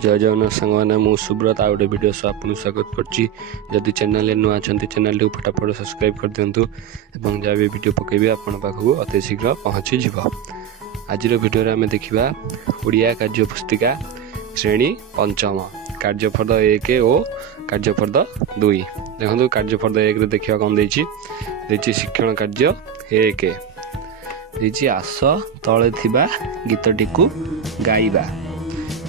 जय जगन्नाथ सांग मैंने मु सुब्रत आउ गोटे वीडियो सह आपको स्वागत करुच्ची। जदि चैनल नुआ अच्छा चैनल को फटाफट सब्सक्राइब कर दिंतु और जहाँ भी वीडियो पकेबी आपण पाखक अति शीघ्र पहुँची जीव। आज वीडियो आम देखा ओडिया कार्य पुस्तिका श्रेणी पंचम कार्यफर्द 1 और कार्यफर्द 2। देखो कार्यफर्द 1 देखा कौन देती शिक्षण कार्य 1 देती आस तले थिबा गीतटी को गाइबा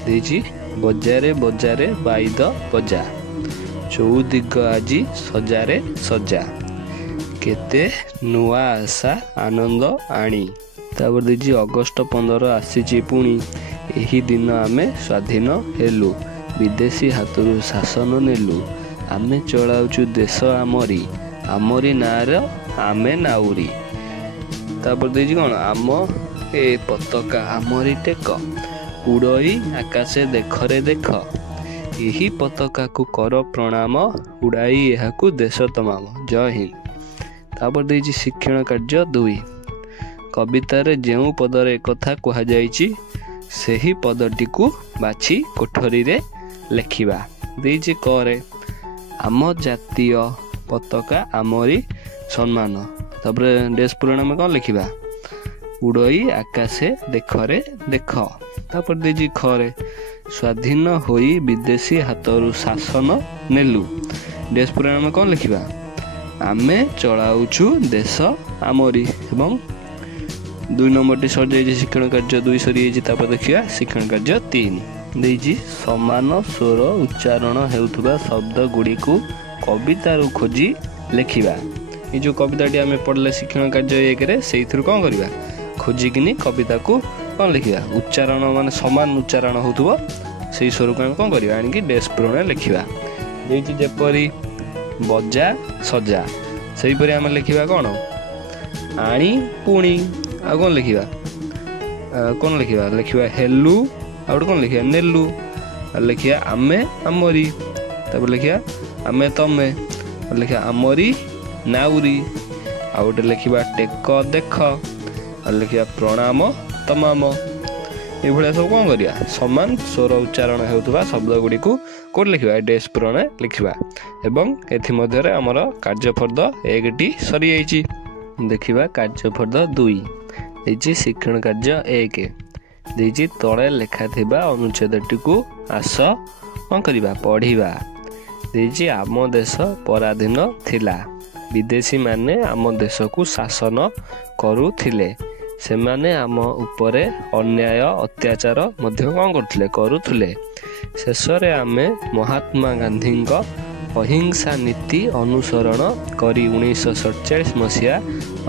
देती बजारे बजारे बाईद बजा चौदिग आजी सजारे सजा केते नुआ आशा आनंद आनी। तापर देजी अगस्ट 15 आसी पुणी एही दिन आमे स्वाधीन हेलु विदेशी हाथरू शासन नेलु आमे चलाउचु देश आमरी आमरी नार आमे नाउरी। तापर देजी कौन आम ए पताका आमरी टेक उड़ई आकाशे देखरे देख यही पताका को कर प्रणाम उड़ाई यहाकू देश तमाम जय हिंद। तापर देजी शिक्षण कार्य 2 कवितार जेउ पदर एक कथा कहा जाइछि सेही पदटी को बाछि कोठरी रे लेखिबा देजी करे आम जातीय पताका आमरी सम्मान। तापर देश पुराण में कौन लिखिबा उड़ई आकाशे देखरे देख। तापर देजी खरे स्वाधीन होई विदेशी हाथरू शासन नेलु देश पुराण में कौन लिखिबा आमे चलाउछु देश आमरी। एवं 2 नंबर सर जाइए शिक्षण कार्य 2 सरी। तापर देखिए शिक्षण कार्य 3 देजी समान स्वर उच्चारण हेउथुबा शब्द गुड़ी को कवितारू खोजी लेखिबा। ये जो कविताटी आम पढ़ले शिक्षण कार्य 1 रे से कौन करवा खोजिकिनी कविता को कौन लिखा उच्चारण माने समान उच्चारण होथुबो से स्वर को कौन करवा आनिकी डेस्क पूरण लिखा देती जेपरी बजा सजा से परी आम लिखा कौन आनी पुणी आ कौन लिखा लिखा हेलु आ कौन लिखा नेलु लिखा आमे आमरी। तब लिखा आमे तमे लिखा आमरी नाउरी आ गोटे लिखा टेक देख लिखा प्रणाम तमाम। ये सब कौन करिया समान स्वर उच्चारण होता शब्द गुड़ी को कौट लिखा डेस्क पूरण लिखा एवं एमर कार्यफर्द 1 टी सरी जाइए। देखा कार्यफर्द 2 देती शिक्षण कार्य 1 देती तले लेखा थिबा अनुच्छेदटी को आस कौन करवा पढ़िबा देती आम देश पराधीन थिला विदेशी माने आम देश को शासन करुथिले सेमाने आम उपरे अन्याय अत्याचार मध्य कौन करुथिले। शेषरे आमे महात्मा गांधी अहिंसा नीति अनुसरण करी 1947 मसीहा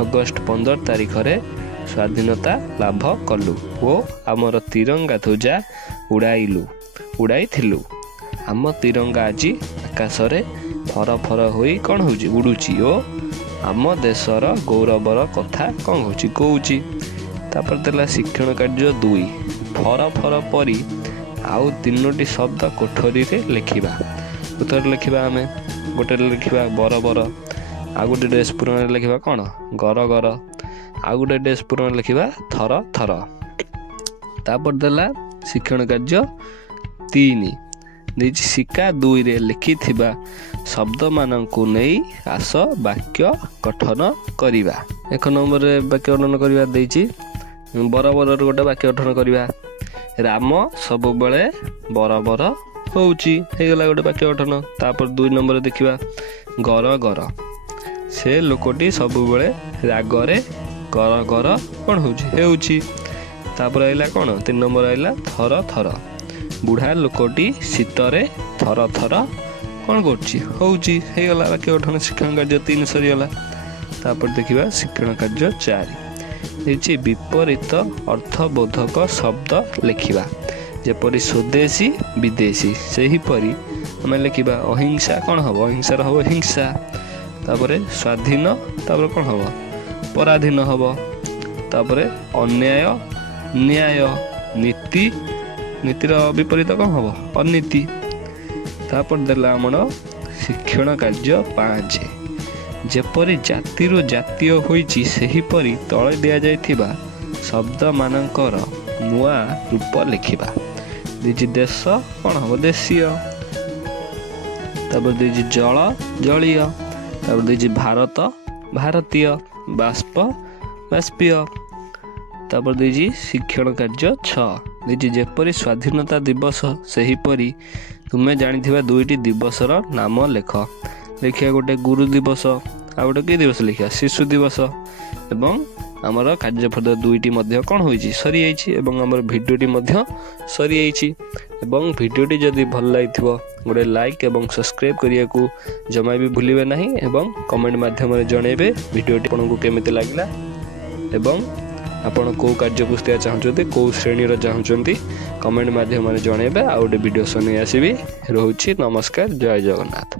अगस्ट 15 तारिख रे स्वाधीनता लाभ कलु ओ आमर तिरंगा ध्वजा उड़ाइथिलु आम तिरंगा आज आकाश रे फर फर होई कौन होची उड़ुची ओ आम देशर गौरवर कथा कौन होची कहूची। तापर देला शिक्षण कार्य 2 फर फर परी आउ 3टी शब्द कोठरी रे लिखिबा उतर लिखिबा आमे गोटे लिखिबा बर बर आ गोटे डेस पूरण लिखिबा कौन गर गर आ गोटे डेस पूरण लिखिबा थर थर। तापर देला शिक्षण कार्य 3 देची शिका 2 रे लिखि थिबा शब्द मानकु नहीं आस वाक्य गठन करिबा। 1 नंबर वाक्य गठन करिबा देची बराबर गोटे वाक्य गठन करिबा राम सब बेले बराबर होउची हेगला गोटे वाक्य गठन। तापर 2 नंबर देखिबा गर गर से लोकटी सब बेले रागरे गर गर कौन होउची। तापर आइला कौन 3 नंबर आइला थर थर बुढ़ा लोकटी शीतरे थर थर कौन होउची हेगला वाक्य गठन शिक्षण कार्य 3 सरीगला। तापर देखिबा शिक्षण कार्य 4 देची विपरीत अर्थबोधक शब्द लिखिबा जेपरी स्वदेशी विदेशी सही परी हमें लिखिबा अहिंसा कौन हम अहिंसा हम हिंसा। तापर स्वाधीन तापर कौन हम पराधीन हम। तापर अन्याय न्याय नीति नीतिर विपरीत कौन हम अनीति। तापर देला आमर शिक्षण कार्य 5 जेपरी जातिरु जातीय होइछि सेहीपरि तळे दिया जायथिबा शब्द मानकर नुआ रूप लिखिबा ଦେଇଛି ଦେଶ କ'ଣ ହେବ ଦେଶୀୟ। ତାପରେ ଦେଇଛି ଜଳ ଜଳୀୟ। ତାପରେ ଦେଇଛି ଭାରତ ଭାରତୀୟ। ବାଷ୍ପ ବାଷ୍ପୀୟ। ତାପରେ ଦେଇଛି ଶିକ୍ଷଣ କାର୍ଯ୍ୟ 6 ଦେଇଛି ଯେପରି ସ୍ୱାଧୀନତା ଦିବସ ସେହିପରି ତୁମେ ଜାଣିଥିବା 2ଟି ଦିବସର ନାମ ଲେଖ। ଲେଖିବା ଗୋଟେ ଗୁରୁ ଦିବସ ଆଉ ଗୋଟେ କି ଦିବସ ଲେଖିବା ଶିଶୁ ଦିବସ। ଏବଂ ଆମର କାର୍ଯ୍ୟପଦ 2ଟି ମଧ୍ୟ କ'ଣ ହୋଇଛି ସରିଯାଇଛି ଏବଂ ଆମର ଭିଡ଼ିଓଟି ମଧ୍ୟ ସରିଯାଇଛି। ଏବଂ ଭିଡ଼ିଓଟି ଯଦି ଭଲ ଲାଗିଥିବ ଗୋଟେ ଲାଇକ୍ ଏବଂ ସବସ୍କ୍ରାଇବ୍ କରିବାକୁ ଜମା ବି ଭୁଲିବେ ନାହିଁ ଏବଂ କମେଣ୍ଟ ମାଧ୍ୟମରେ ଜଣାଇବେ ଭିଡ଼ିଓଟି ଆପଣଙ୍କୁ କେମିତି ଲାଗିଲା ଏବଂ ଆପଣ କେଉଁ କାର୍ଯ୍ୟ ପୁସ୍ତିକା ଚାହୁଁଛନ୍ତି କେଉଁ ଶ୍ରେଣୀର ଚାହୁଁଛନ୍ତି କମେଣ୍ଟ ମାଧ୍ୟମରେ ଜଣାଇବେ। ଆଉ ଗୋଟେ ଭିଡ଼ିଓ ସହ ନେଇ ଆସିବି। ରହୁଛି ନମସ୍କାର ଜୟ ଜଗନ୍ନାଥ।